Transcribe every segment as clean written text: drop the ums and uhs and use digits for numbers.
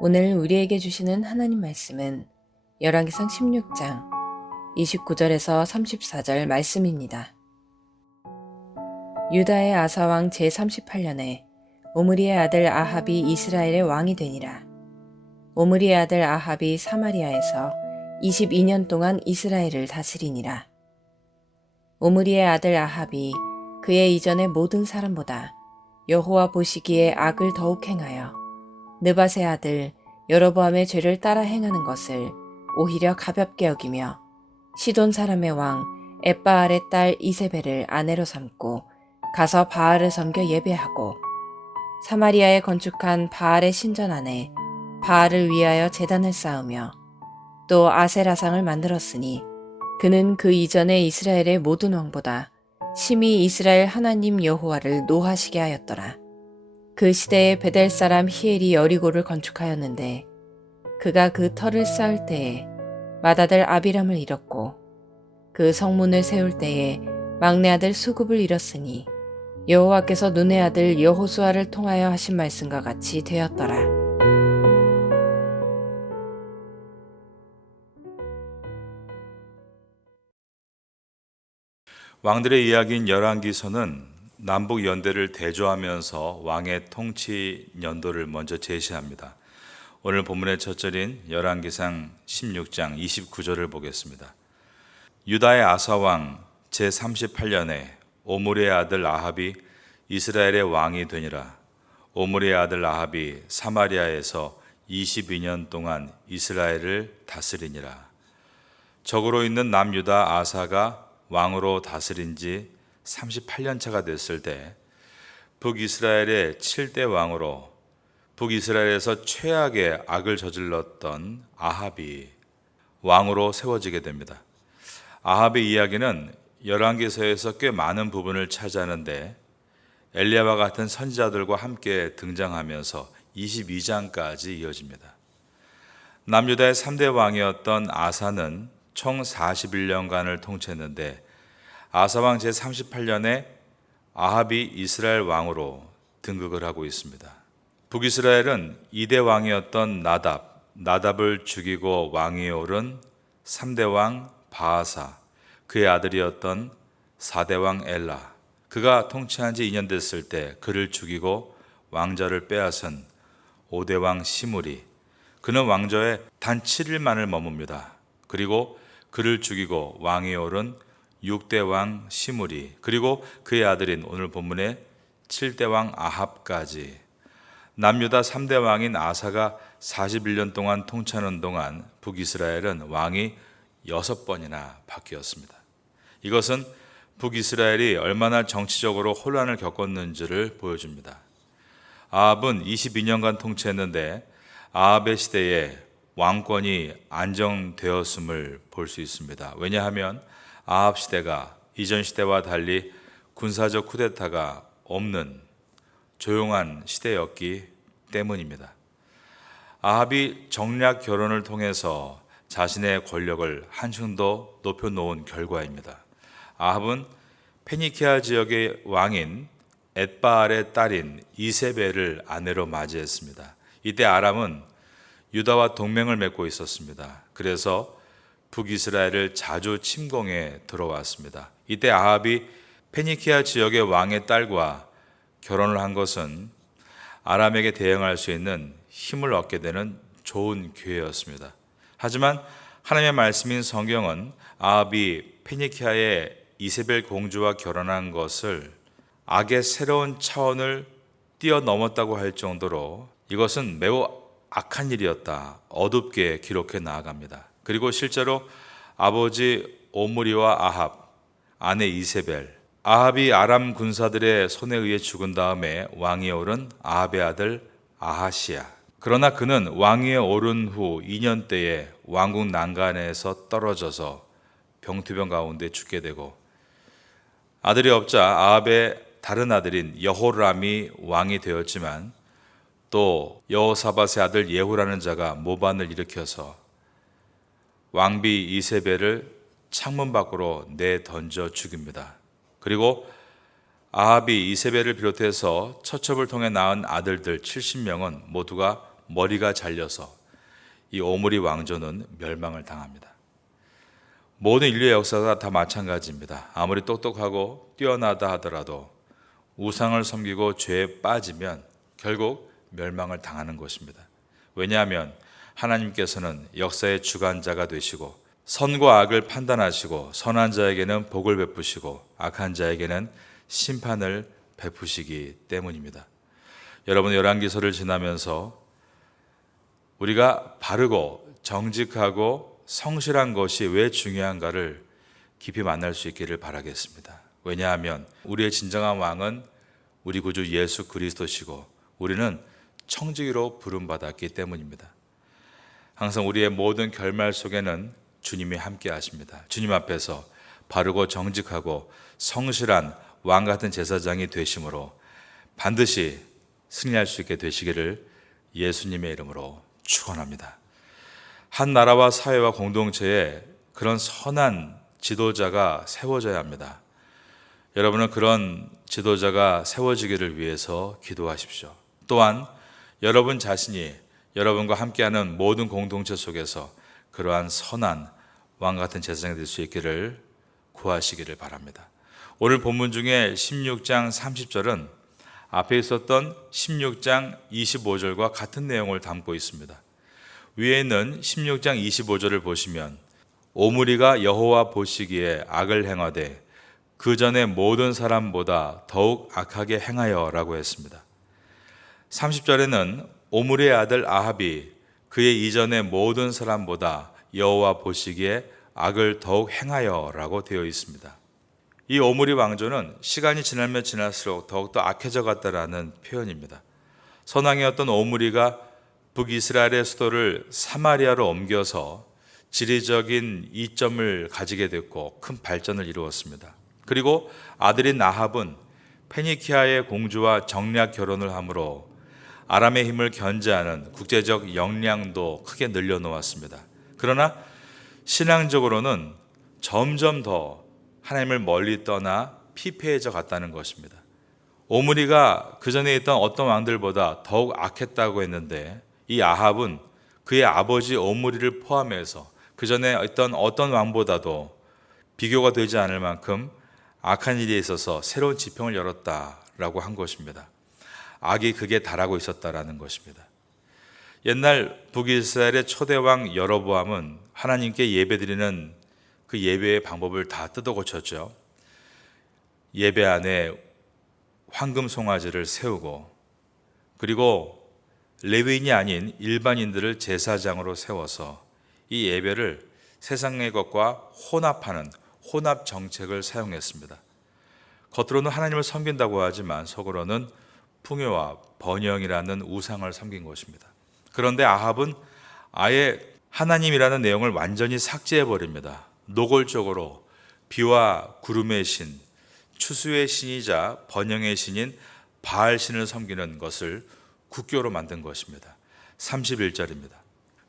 오늘 우리에게 주시는 하나님 말씀은 열왕기상 16장 29절에서 34절 말씀입니다. 유다의 아사왕 제38년에 오므리의 아들 아합이 이스라엘의 왕이 되니라. 오므리의 아들 아합이 사마리아에서 22년 동안 이스라엘을 다스리니라. 오므리의 아들 아합이 그의 이전의 모든 사람보다 여호와 보시기에 악을 더욱 행하여 느밧의 아들 여로보암의 죄를 따라 행하는 것을 오히려 가볍게 여기며 시돈 사람의 왕 엣바알의 딸 이세벨을 아내로 삼고 가서 바알을 섬겨 예배하고 사마리아에 건축한 바알의 신전 안에 바알을 위하여 제단을 쌓으며 또 아세라상을 만들었으니 그는 그 이전의 이스라엘의 모든 왕보다 심히 이스라엘 하나님 여호와를 노하시게 하였더라. 그 시대에 베델 사람 히엘이 여리고를 건축하였는데 그가 그 터를 쌓을 때에 맏아들 아비람을 잃었고 그 성문을 세울 때에 막내 아들 수굽을 잃었으니 여호와께서 눈의 아들 여호수아를 통하여 하신 말씀과 같이 되었더라. 왕들의 이야기인 열왕기서는 남북 연대를 대조하면서 왕의 통치 연도를 먼저 제시합니다. 오늘 본문의 첫 절인 열왕기상 16장 29절을 보겠습니다. 유다의 아사왕 제38년에 오므리의 아들 아합이 이스라엘의 왕이 되니라. 오므리의 아들 아합이 사마리아에서 22년 동안 이스라엘을 다스리니라. 적으로 있는 남유다 아사가 왕으로 다스린 지 38년 차가 됐을 때 북이스라엘의 7대 왕으로 북이스라엘에서 최악의 악을 저질렀던 아합이 왕으로 세워지게 됩니다. 아합의 이야기는 열왕기서에서 꽤 많은 부분을 차지하는데 엘리야와 같은 선지자들과 함께 등장하면서 22장까지 이어집니다. 남유다의 3대 왕이었던 아사는 총 41년간을 통치했는데 아사왕 제38년에 아합이 이스라엘 왕으로 등극을 하고 있습니다. 북이스라엘은 2대 왕이었던 나답을 죽이고 왕위에 오른 3대 왕 바아사, 그의 아들이었던 4대 왕 엘라, 그가 통치한 지 2년 됐을 때 그를 죽이고 왕좌를 빼앗은 5대 왕 시므리, 그는 왕좌에 단 7일만을 머뭅니다. 그리고 그를 죽이고 왕위에 오른 6대 왕 시므리, 그리고 그의 아들인 오늘 본문의 7대 왕 아합까지 남유다 3대 왕인 아사가 41년 동안 통치하는 동안 북이스라엘은 왕이 6번이나 바뀌었습니다. 이것은 북이스라엘이 얼마나 정치적으로 혼란을 겪었는지를 보여줍니다. 아합은 22년간 통치했는데 아합의 시대에 왕권이 안정되었음을 볼 수 있습니다. 왜냐하면 아합 시대가 이전 시대와 달리 군사적 쿠데타가 없는 조용한 시대였기 때문입니다. 아합이 정략 결혼을 통해서 자신의 권력을 한층 더 높여놓은 결과입니다. 아합은 페니키아 지역의 왕인 엣바알의 딸인 이세벨을 아내로 맞이했습니다. 이때 아람은 유다와 동맹을 맺고 있었습니다. 그래서 북이스라엘을 자주 침공해 들어왔습니다. 이때 아합이 페니키아 지역의 왕의 딸과 결혼을 한 것은 아람에게 대응할 수 있는 힘을 얻게 되는 좋은 기회였습니다. 하지만 하나님의 말씀인 성경은 아합이 페니키아의 이세벨 공주와 결혼한 것을 악의 새로운 차원을 뛰어넘었다고 할 정도로 이것은 매우 악한 일이었다, 어둡게 기록해 나아갑니다. 그리고 실제로 아버지 오므리와 아합, 아내 이세벨, 아합이 아람 군사들의 손에 의해 죽은 다음에 왕위에 오른 아합의 아들 아하시야. 그러나 그는 왕위에 오른 후 2년대에 왕국 난간에서 떨어져서 병투병 가운데 죽게 되고 아들이 없자 아합의 다른 아들인 여호람이 왕이 되었지만 또 여호사밧의 아들 예후라는 자가 모반을 일으켜서 왕비 이세벨을 창문 밖으로 내던져 죽입니다. 그리고 아합이 이세벨을 비롯해서 처첩을 통해 낳은 아들들 70명은 모두가 머리가 잘려서 이 오므리 왕조는 멸망을 당합니다. 모든 인류의 역사가 다 마찬가지입니다. 아무리 똑똑하고 뛰어나다 하더라도 우상을 섬기고 죄에 빠지면 결국 멸망을 당하는 것입니다. 왜냐하면 하나님께서는 역사의 주관자가 되시고 선과 악을 판단하시고 선한 자에게는 복을 베푸시고 악한 자에게는 심판을 베푸시기 때문입니다. 여러분, 열왕기서를 지나면서 우리가 바르고 정직하고 성실한 것이 왜 중요한가를 깊이 만날 수 있기를 바라겠습니다. 왜냐하면 우리의 진정한 왕은 우리 구주 예수 그리스도시고 우리는 청지기로 부름받았기 때문입니다. 항상 우리의 모든 결말 속에는 주님이 함께 하십니다. 주님 앞에서 바르고 정직하고 성실한 왕 같은 제사장이 되심으로 반드시 승리할 수 있게 되시기를 예수님의 이름으로 축원합니다. 한 나라와 사회와 공동체에 그런 선한 지도자가 세워져야 합니다. 여러분은 그런 지도자가 세워지기를 위해서 기도하십시오. 또한 여러분 자신이 여러분과 함께하는 모든 공동체 속에서 그러한 선한 왕 같은 제사장이 될 수 있기를 구하시기를 바랍니다. 오늘 본문 중에 16장 30절은 앞에 있었던 16장 25절과 같은 내용을 담고 있습니다. 위에 있는 16장 25절을 보시면 오므리가 여호와 보시기에 악을 행하되 그 전에 모든 사람보다 더욱 악하게 행하여 라고 했습니다. 30절에는 오므리의 아들 아합이 그의 이전의 모든 사람보다 여호와 보시기에 악을 더욱 행하여 라고 되어 있습니다. 이 오므리 왕조는 시간이 지나면 지날수록 더욱더 악해져 갔다라는 표현입니다. 선왕이었던 오므리가 북이스라엘의 수도를 사마리아로 옮겨서 지리적인 이점을 가지게 됐고 큰 발전을 이루었습니다. 그리고 아들인 아합은 페니키아의 공주와 정략 결혼을 함으로 아람의 힘을 견제하는 국제적 역량도 크게 늘려놓았습니다. 그러나 신앙적으로는 점점 더 하나님을 멀리 떠나 피폐해져 갔다는 것입니다. 오므리가 그 전에 있던 어떤 왕들보다 더욱 악했다고 했는데 이 아합은 그의 아버지 오므리를 포함해서 그 전에 있던 어떤 왕보다도 비교가 되지 않을 만큼 악한 일에 있어서 새로운 지평을 열었다라고 한 것입니다. 악이 극에 달하고 있었다라는 것입니다. 옛날 북이스라엘의 초대왕 여로보암은 하나님께 예배드리는 그 예배의 방법을 다 뜯어 고쳤죠. 예배 안에 황금 송아지를 세우고 그리고 레위인이 아닌 일반인들을 제사장으로 세워서 이 예배를 세상의 것과 혼합하는 혼합 정책을 사용했습니다. 겉으로는 하나님을 섬긴다고 하지만 속으로는 풍요와 번영이라는 우상을 섬긴 것입니다. 그런데 아합은 아예 하나님이라는 내용을 완전히 삭제해버립니다. 노골적으로 비와 구름의 신, 추수의 신이자 번영의 신인 바알 신을 섬기는 것을 국교로 만든 것입니다. 31절입니다.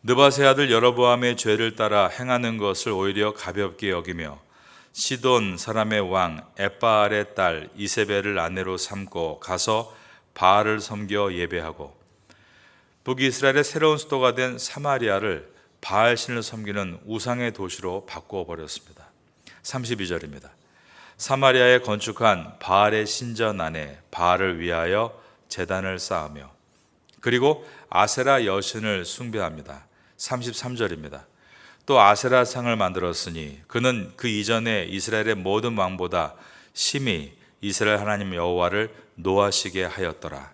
느밧의 아들 여로보암의 죄를 따라 행하는 것을 오히려 가볍게 여기며 시돈 사람의 왕 엣바알의 딸 이세벨을 아내로 삼고 가서 바알을 섬겨 예배하고 북이스라엘의 새로운 수도가 된 사마리아를 바알 신을 섬기는 우상의 도시로 바꾸어 버렸습니다. 32절입니다. 사마리아에 건축한 바알의 신전 안에 바알을 위하여 제단을 쌓으며 그리고 아세라 여신을 숭배합니다. 33절입니다. 또 아세라 상을 만들었으니 그는 그 이전에 이스라엘의 모든 왕보다 심히 이스라엘 하나님 여호와를 노하시게 하였더라.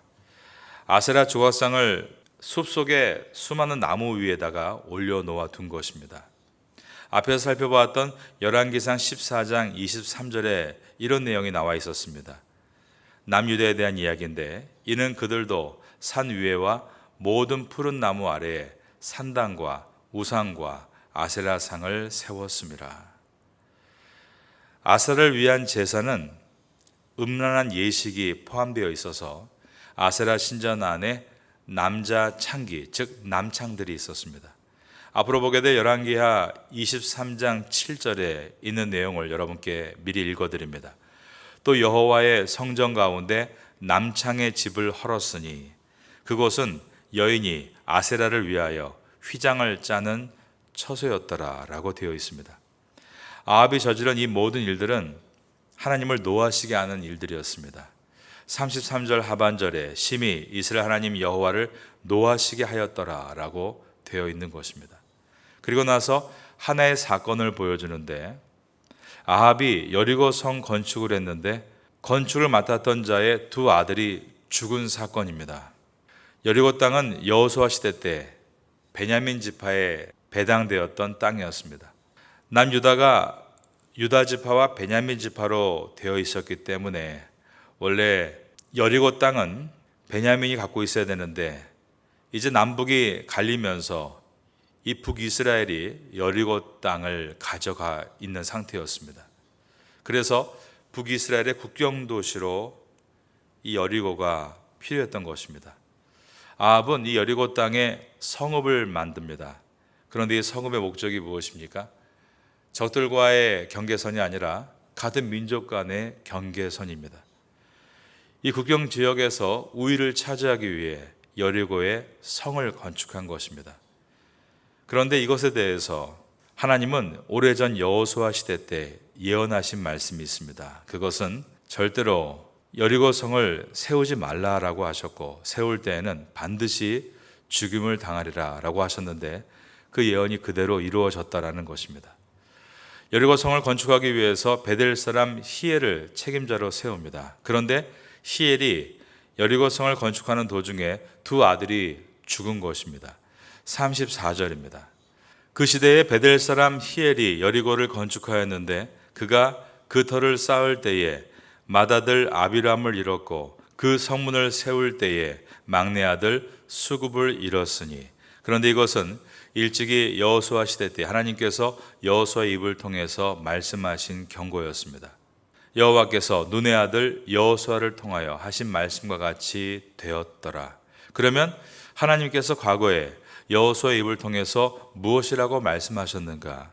아세라 조각상을 숲속에 수많은 나무 위에다가 올려놓아 둔 것입니다. 앞에서 살펴보았던 열왕기상 14장 23절에 이런 내용이 나와 있었습니다. 남유다에 대한 이야기인데 이는 그들도 산 위에와 모든 푸른 나무 아래에 산당과 우상과 아세라상을 세웠습니다. 아세라를 위한 제사는 음란한 예식이 포함되어 있어서 아세라 신전 안에 남자 창기, 즉 남창들이 있었습니다. 앞으로 보게 될 열왕기하 23장 7절에 있는 내용을 여러분께 미리 읽어드립니다. 또 여호와의 성전 가운데 남창의 집을 헐었으니 그곳은 여인이 아세라를 위하여 휘장을 짜는 처소였더라라고 되어 있습니다. 아합이 저지른 이 모든 일들은 하나님을 노하시게 하는 일들이었습니다. 33절 하반절에 심히 이스라엘 하나님 여호와를 노하시게 하였더라라고 되어 있는 것입니다. 그리고 나서 하나의 사건을 보여주는데, 아합이 여리고 성 건축을 했는데 건축을 맡았던 자의 두 아들이 죽은 사건입니다. 여리고 땅은 여호수아 시대 때 베냐민 지파에 배당되었던 땅이었습니다. 남유다가 유다 지파와 베냐민 지파로 되어 있었기 때문에 원래 여리고 땅은 베냐민이 갖고 있어야 되는데, 이제 남북이 갈리면서 이 북이스라엘이 여리고 땅을 가져가 있는 상태였습니다. 그래서 북이스라엘의 국경 도시로 이 여리고가 필요했던 것입니다. 아합은 이 여리고 땅에 성읍을 만듭니다. 그런데 이 성읍의 목적이 무엇입니까? 적들과의 경계선이 아니라 같은 민족 간의 경계선입니다. 이 국경 지역에서 우위를 차지하기 위해 여리고에 성을 건축한 것입니다. 그런데 이것에 대해서 하나님은 오래전 여호수아 시대 때 예언하신 말씀이 있습니다. 그것은 절대로 여리고 성을 세우지 말라라고 하셨고, 세울 때에는 반드시 죽임을 당하리라 라고 하셨는데, 그 예언이 그대로 이루어졌다라는 것입니다. 여리고 성을 건축하기 위해서 베델 사람 히엘을 책임자로 세웁니다. 그런데 히엘이 여리고 성을 건축하는 도중에 두 아들이 죽은 것입니다. 34절입니다. 그 시대에 베델 사람 히엘이 여리고를 건축하였는데 그가 그 터를 쌓을 때에 맏아들 아비람을 잃었고 그 성문을 세울 때에 막내 아들 수굽을 잃었으니. 그런데 이것은 일찍이 여호수아 시대 때 하나님께서 여호수아의 입을 통해서 말씀하신 경고였습니다. 여호와께서 눈의 아들 여호수아를 통하여 하신 말씀과 같이 되었더라. 그러면 하나님께서 과거에 여호수아의 입을 통해서 무엇이라고 말씀하셨는가?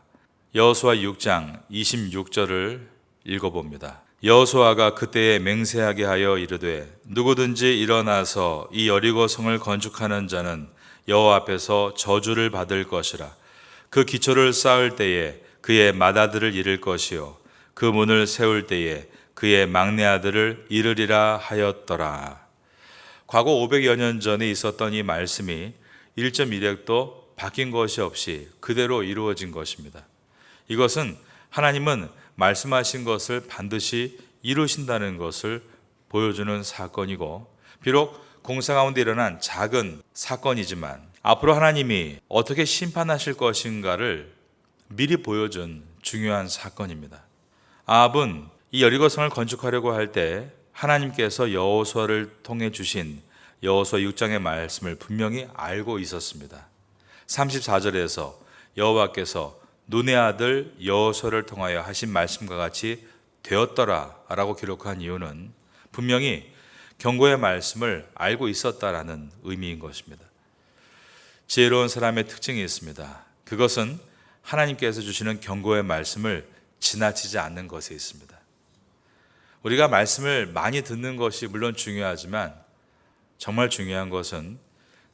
여호수아 6장 26절을 읽어봅니다. 여호수아가 그때에 맹세하게 하여 이르되 누구든지 일어나서 이 여리고 성을 건축하는 자는 여호와 앞에서 저주를 받을 것이라. 그 기초를 쌓을 때에 그의 맏아들을 잃을 것이요 그 문을 세울 때에 그의 막내 아들을 잃으리라 하였더라. 과거 500여 년 전에 있었던 이 말씀이 1.1획도 바뀐 것이 없이 그대로 이루어진 것입니다. 이것은 하나님은 말씀하신 것을 반드시 이루신다는 것을 보여주는 사건이고, 비록 공사 가운데 일어난 작은 사건이지만 앞으로 하나님이 어떻게 심판하실 것인가를 미리 보여준 중요한 사건입니다. 아합은 이 여리고성을 건축하려고 할 때 하나님께서 여호수아를 통해 주신 여호수아 6장의 말씀을 분명히 알고 있었습니다. 34절에서 여호와께서 눈의 아들 여호수아를 통하여 하신 말씀과 같이 되었더라 라고 기록한 이유는 분명히 경고의 말씀을 알고 있었다라는 의미인 것입니다. 지혜로운 사람의 특징이 있습니다. 그것은 하나님께서 주시는 경고의 말씀을 지나치지 않는 것에 있습니다. 우리가 말씀을 많이 듣는 것이 물론 중요하지만 정말 중요한 것은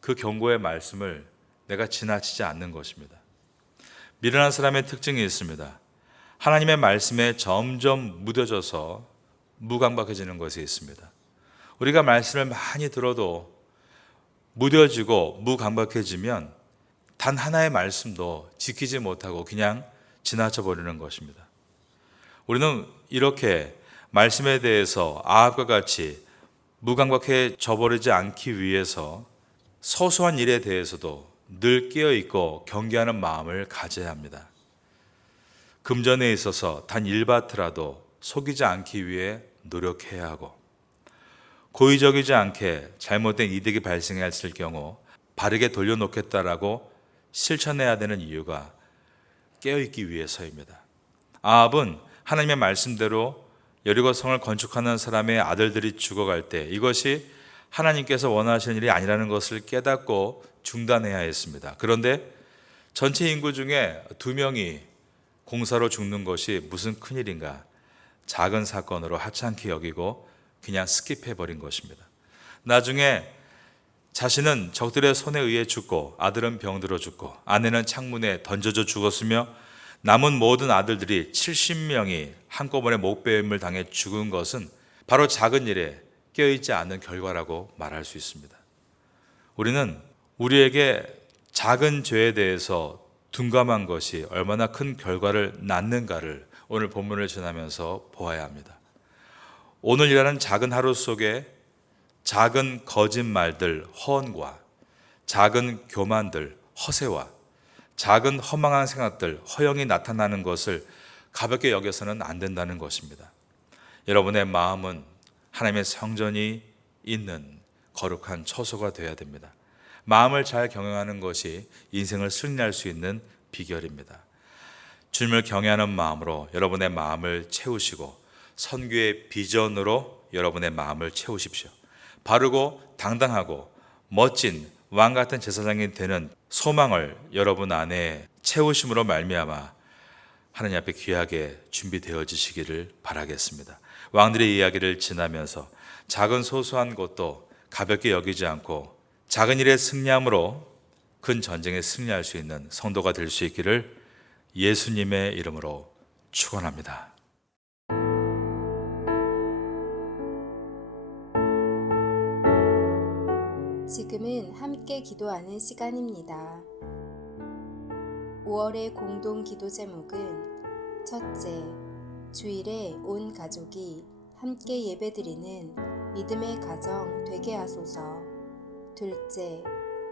그 경고의 말씀을 내가 지나치지 않는 것입니다. 미련한 사람의 특징이 있습니다. 하나님의 말씀에 점점 무뎌져서 무감각해지는 것이 있습니다. 우리가 말씀을 많이 들어도 무뎌지고 무감각해지면 단 하나의 말씀도 지키지 못하고 그냥 지나쳐 버리는 것입니다. 우리는 이렇게 말씀에 대해서 아합과 같이 무감각해져 버리지 않기 위해서 소소한 일에 대해서도 늘 깨어있고 경계하는 마음을 가져야 합니다. 금전에 있어서 단 1바트라도 속이지 않기 위해 노력해야 하고, 고의적이지 않게 잘못된 이득이 발생했을 경우 바르게 돌려놓겠다라고 실천해야 되는 이유가 깨어있기 위해서입니다. 아합은 하나님의 말씀대로 여리고 성을 건축하는 사람의 아들들이 죽어갈 때 이것이 하나님께서 원하시는 일이 아니라는 것을 깨닫고 중단해야 했습니다. 그런데 전체 인구 중에 2명이 공사로 죽는 것이 무슨 큰일인가? 작은 사건으로 하찮게 여기고 그냥 스킵해버린 것입니다. 나중에 자신은 적들의 손에 의해 죽고 아들은 병들어 죽고 아내는 창문에 던져져 죽었으며 남은 모든 아들들이 70명이 한꺼번에 목베임을 당해 죽은 것은 바로 작은 일에 껴있지 않은 결과라고 말할 수 있습니다. 우리는 우리에게 작은 죄에 대해서 둔감한 것이 얼마나 큰 결과를 낳는가를 오늘 본문을 지나면서 보아야 합니다. 오늘이라는 작은 하루 속에 작은 거짓말들, 허언과 작은 교만들, 허세와 작은 허망한 생각들, 허영이 나타나는 것을 가볍게 여겨서는 안 된다는 것입니다. 여러분의 마음은 하나님의 성전이 있는 거룩한 처소가 되어야 됩니다. 마음을 잘 경영하는 것이 인생을 승리할 수 있는 비결입니다. 주님을 경외하는 마음으로 여러분의 마음을 채우시고 선교의 비전으로 여러분의 마음을 채우십시오. 바르고 당당하고 멋진 왕 같은 제사장이 되는 소망을 여러분 안에 채우심으로 말미암아 하나님 앞에 귀하게 준비되어지시기를 바라겠습니다. 왕들의 이야기를 지나면서 작은 소소한 것도 가볍게 여기지 않고 작은 일에 승리함으로 큰 전쟁에 승리할 수 있는 성도가 될 수 있기를 예수님의 이름으로 축원합니다. 지금은 함께 기도하는 시간입니다. 5월의 공동 기도 제목은 첫째, 주일에 온 가족이 함께 예배드리는 믿음의 가정 되게 하소서. 둘째,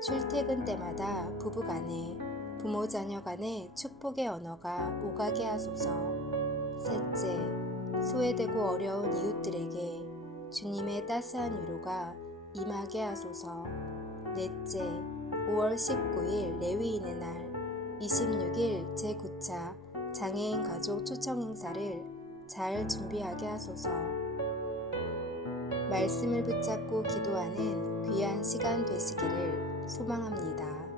출퇴근 때마다 부부간에 부모 자녀 간의 축복의 언어가 오가게 하소서. 셋째, 소외되고 어려운 이웃들에게 주님의 따스한 위로가 임하게 하소서. 넷째, 5월 19일 레위인의 날, 26일 제9차 장애인 가족 초청 행사를 잘 준비하게 하소서. 말씀을 붙잡고 기도하는 귀한 시간 되시기를 소망합니다.